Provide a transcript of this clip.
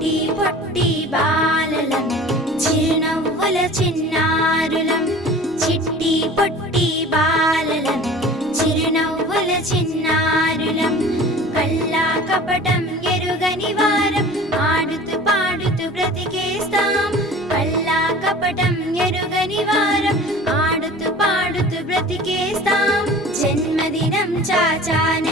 పొట్టి పొట్టి బాలలం చిరునవ్వుల చిన్నారులం చిట్టి పొట్టి బాలలం చిరునవ్వుల చిన్నారులం కల్లా కపటం ఎరుగని వారం ఆడుతూ పాడుతూ బ్రతికేస్తాం కల్లా కపటం ఎరుగని వారం ఆడుతూ పాడుతూ బ్రతికేస్తాం జన్మదినం చాచానే